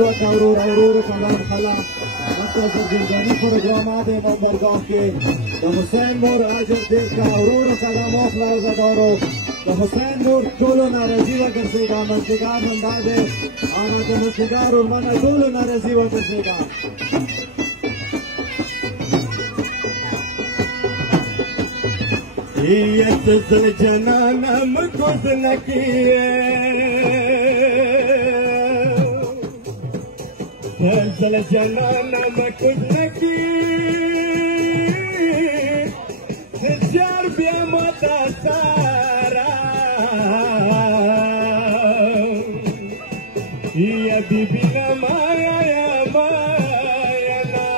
و تورور کلام خلا مختص زندگی پروگرامات بندرگاه که د حسین نور اجر دیر که اورور قدم اخلا زدارو د حسین نور ټولو ناراضي وګرځېږه مزدګار همدا دی انا د مزدګار ورمنه ټولو ناراضي وګرځېږه يتزل جنانا مكوز نكيه يتزل جنانا مكوز نكيه تجار بيا متسارا يا بيبي نمايا يا مايا نا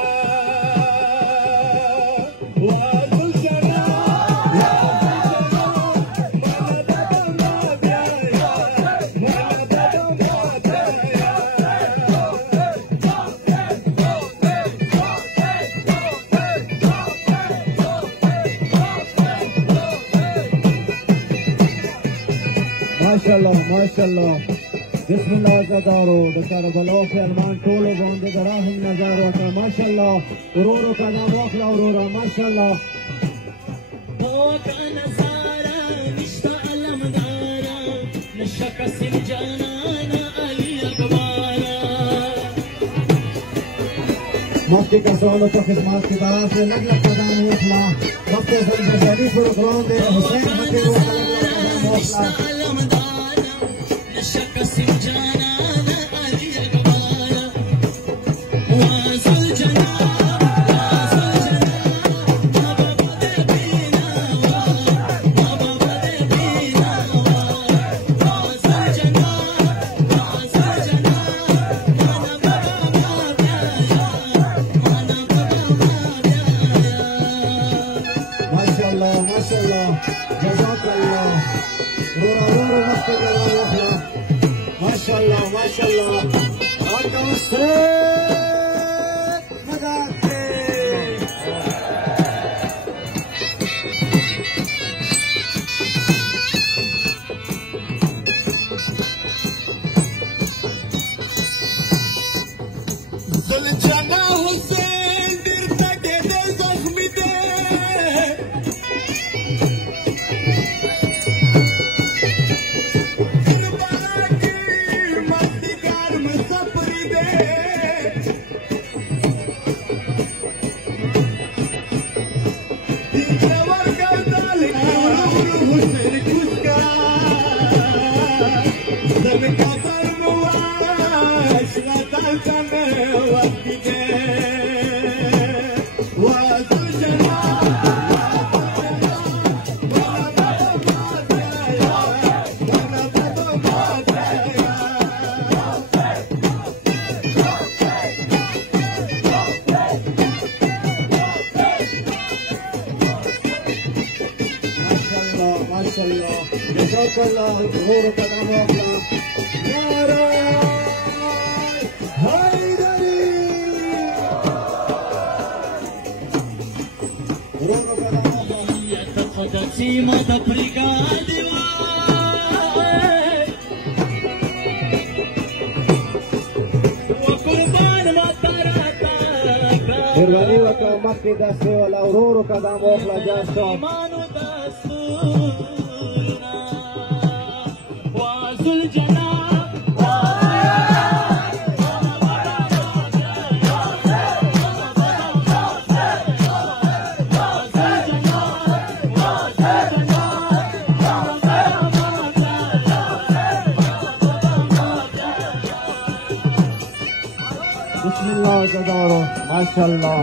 माशाल्लाह बिस्मिल्लाह ज़दारो दरबलो फरमान टोलो गोंदे दराहम नजारो का माशाल्लाह उरोरो का नाम वाखला उरोरा माशाल्लाह ओ का नजारा निश्ता अलमदारा नशक सिम जाना अली अकबारा मफ्ती का सवाल तो खिदमत की तरफ से लगला कदम वाखला मफ्ती ज़लज़ली प्रोग्राम दे हुसैन मके वाखला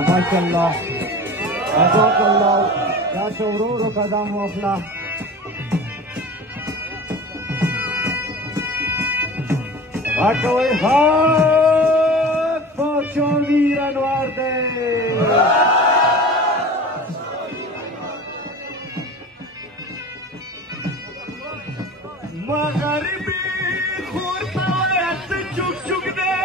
माशाल्लाह जज़ाकल्लाह या शौरो कदम वाखला बाटोय हाथ पाचों वीर अनवार दे मगरिबी खोर पावत चुक चुक दे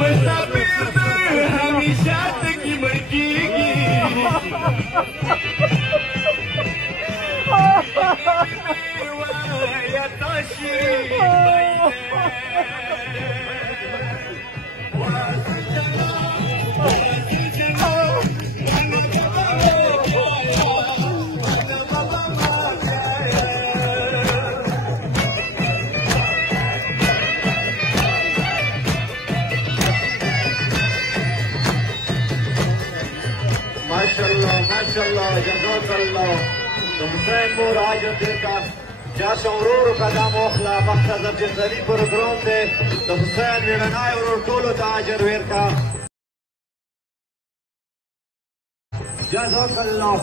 مسافر همیشه تکی مړکیږي یا تشریف माशाल्लाह जज़ाकल्लाह तो हुसैन मोर आज देता جاسو ورورو قدم واخله مخته د جزري پروګرام دی د حسین میړنی ورور ټولو ته اجر ورکړه جزاک الله